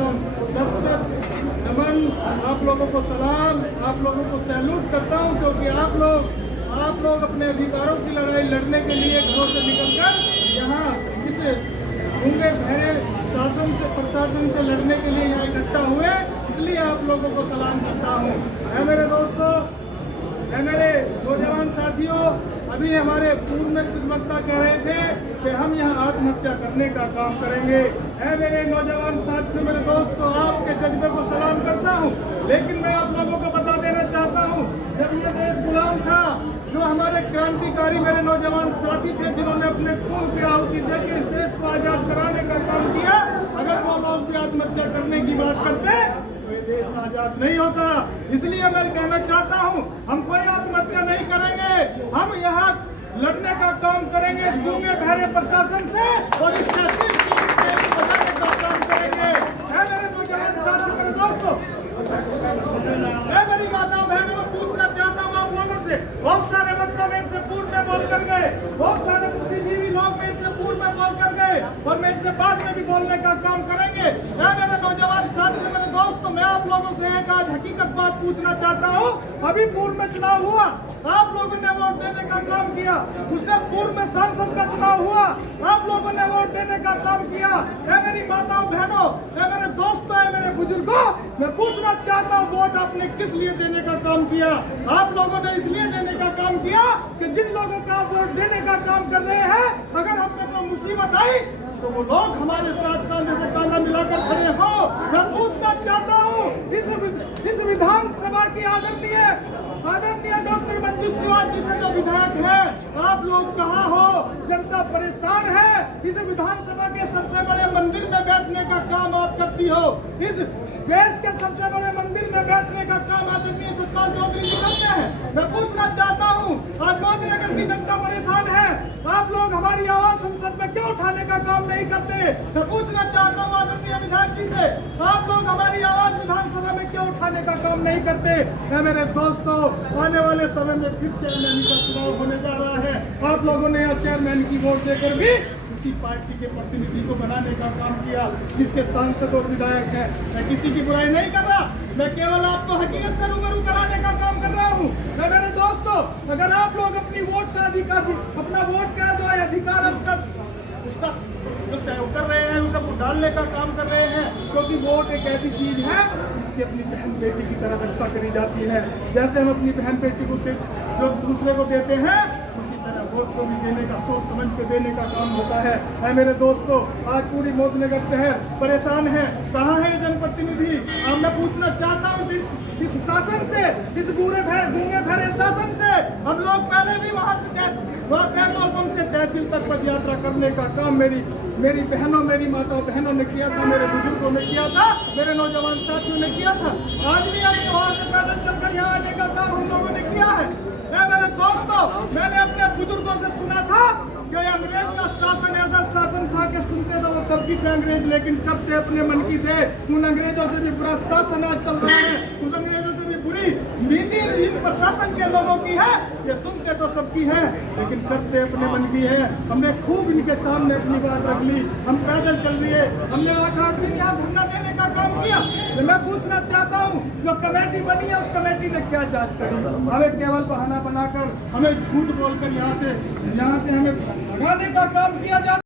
हूँ। तब तक नमन, आप लोगों को सलाम, आप लोगों को सैल्यूट करता हूँ, क्योंकि आप लोग अपने अधिकारों की लड़ाई लड़ने के लिए घरों से निकलकर यहाँ इस गूंगे बहरे प्रशासन से लड़ने के लिए यहाँ इकट्ठा हुए, इसलिए आप लोगों को सलाम करता हूँ। है मेरे दोस्तों, है मेरे नौजवान साथियों, अभी हमारे पूर्व में कुछ वक्ता कह रहे थे कि हम यहाँ आत्महत्या करने का काम करेंगे। है मेरे नौजवान साथियों, मेरे दोस्तों, आपके जज्बे को सलाम करता हूँ, लेकिन मैं आप लोगों को बता देना चाहता हूँ, जब ये देश गुलाम था, जो हमारे क्रांतिकारी मेरे नौजवान साथी थे, जिन्होंने अपने खून की आहुति देकर इस देश को आजाद कराने का काम किया, अगर वो लोग भी आत्महत्या करने की बात करते तो ये देश आजाद नहीं होता। इसलिए मैं कहना चाहता हूँ, हम कोई आत्महत्या नहीं करेंगे, हम यहाँ लड़ने का काम करेंगे इस गूंगे बहरे प्रशासन से, और इस तहसील की बचाने का काम करेंगे। है मेरे नौजवान साथियों, मेरे दोस्तों, मेरी माताओं बहनों, मैं पूछना चाहता हूँ आप लोगों से, बहुत सारे वक्ता मेरे से पूर्व में बोल कर गए, बहुत सारे बुद्धिजीवी लोग मेरे से पूर्व में बोल कर गए, और मेरे से बाद में भी बोलने का काम करेंगे। मेरे नौजवान साथियों, मेरे दोस्तों, मैं आप लोगों से एक आज हकीकत बात पूछना चाहता हूँ। अभी पूर्व में चुनाव हुआ, आप लोगों ने वोट देने का काम किया, उससे पूर्व में सांसद का चुनाव हुआ, आप लोगों ने वोट देने का काम किया। मेरी माताओं बहनों, मेरे दोस्तों, मेरे बुजुर्गों, मैं पूछना चाहता हूँ, वोट आपने किस लिए देने का काम किया? आप लोगों ने इसलिए देने का काम किया कि जिन लोगों का वोट देने का काम कर रहे हैं, अगर हम पे कोई मुसीबत आई तो वो लोग हमारे साथ कांधे से कांधा मिलाकर खड़े हो। मैं पूछना चाहता हूँ, इस विधानसभा की आदरणीय डॉक्टर मंजू सिवान जी से जो विधायक है, आप लोग कहाँ हो? जनता परेशान है। इस विधानसभा के सबसे बड़े मंदिर में बैठने का काम आप करती हो, इस देश के सबसे बड़े मंदिर में बैठने का काम आदरणीय सतपाल चौधरी जी करते हैं। मैं पूछना चाहता हूँ, आज मोदीनगर की जनता परेशान है, आप लोग हमारी आवाज संसद में क्यों उठाने का काम नहीं करते? मैं पूछना चाहता हूँ आदरणीय विधायक जी से, आप लोग हमारी आवाज विधानसभा में क्यों उठाने का काम नहीं करते? मेरे दोस्तों, आने वाले समय में फिर चेयरमैन का चुनाव होने जा रहा है, आप लोगों ने यहाँ चेयरमैन की वोट देकर भी उसी पार्टी के प्रतिनिधि को बनाने का काम किया जिसके सांसद और विधायक हैं। मैं किसी की बुराई नहीं कर रहा, मैं केवल आपको हकीकत से रूबरू कराने का काम कर रहा हूँ। मेरे दोस्तों, अगर आप लोग अपनी वोट का अधिकार, अपना वोट का जो अधिकार है उसका कर रहे हैं, उसका डालने का काम कर रहे हैं, क्योंकि वोट एक ऐसी चीज है जिसकी अपनी बहन बेटी की तरह रक्षा करी जाती है। जैसे हम अपनी बहन बेटी को जो दूसरे को देते हैं, उसी तरह वोट को भी देने का, सोच समझ के देने का काम होता है। मेरे दोस्तों, आज पूरी मोदीनगर शहर परेशान है, कहाँ है जनप्रतिनिधि? अब मैं पूछना चाहता हूँ, इस शासन से, इस गूंगे बहरे शासन से, हम लोग पहले भी वहाँ पेट्रोल पंप से तहसील तक पद यात्रा करने का काम मेरी बहनों, मेरी माताओं बहनों ने किया था, मेरे बुजुर्गों ने किया था, मेरे नौजवान साथियों ने किया था। आज भी हम वहाँ से पैदल चलकर यहाँ आने का काम हम लोगों ने किया है। मेरे दोस्तों, मैंने अपने बुजुर्गों से सुना था कि अंग्रेज का शासन ऐसा शासन था कि सुनते तो वो सबकी थे अंग्रेज, लेकिन करते अपने मन की थे। उन अंग्रेजों से भी बुरा शासन आज चल रहा है, उन अंग्रेजों से भी बुरी नीति इन प्रशासन के लोगों की है। ये सुनते तो सबकी है, लेकिन करते अपने मन की है। हमने खूब इनके सामने अपनी बात रख ली, हम पैदल चल रही है, हमने 8 दिन यहाँ धरना देने का काम किया। तो मैं पूछना चाहता हूँ, जो कमेटी बनी है उस कमेटी ने क्या जांच करी? हमें केवल बहाना बनाकर, हमें झूठ बोलकर यहाँ से हमें भगाने का काम किया जाता है।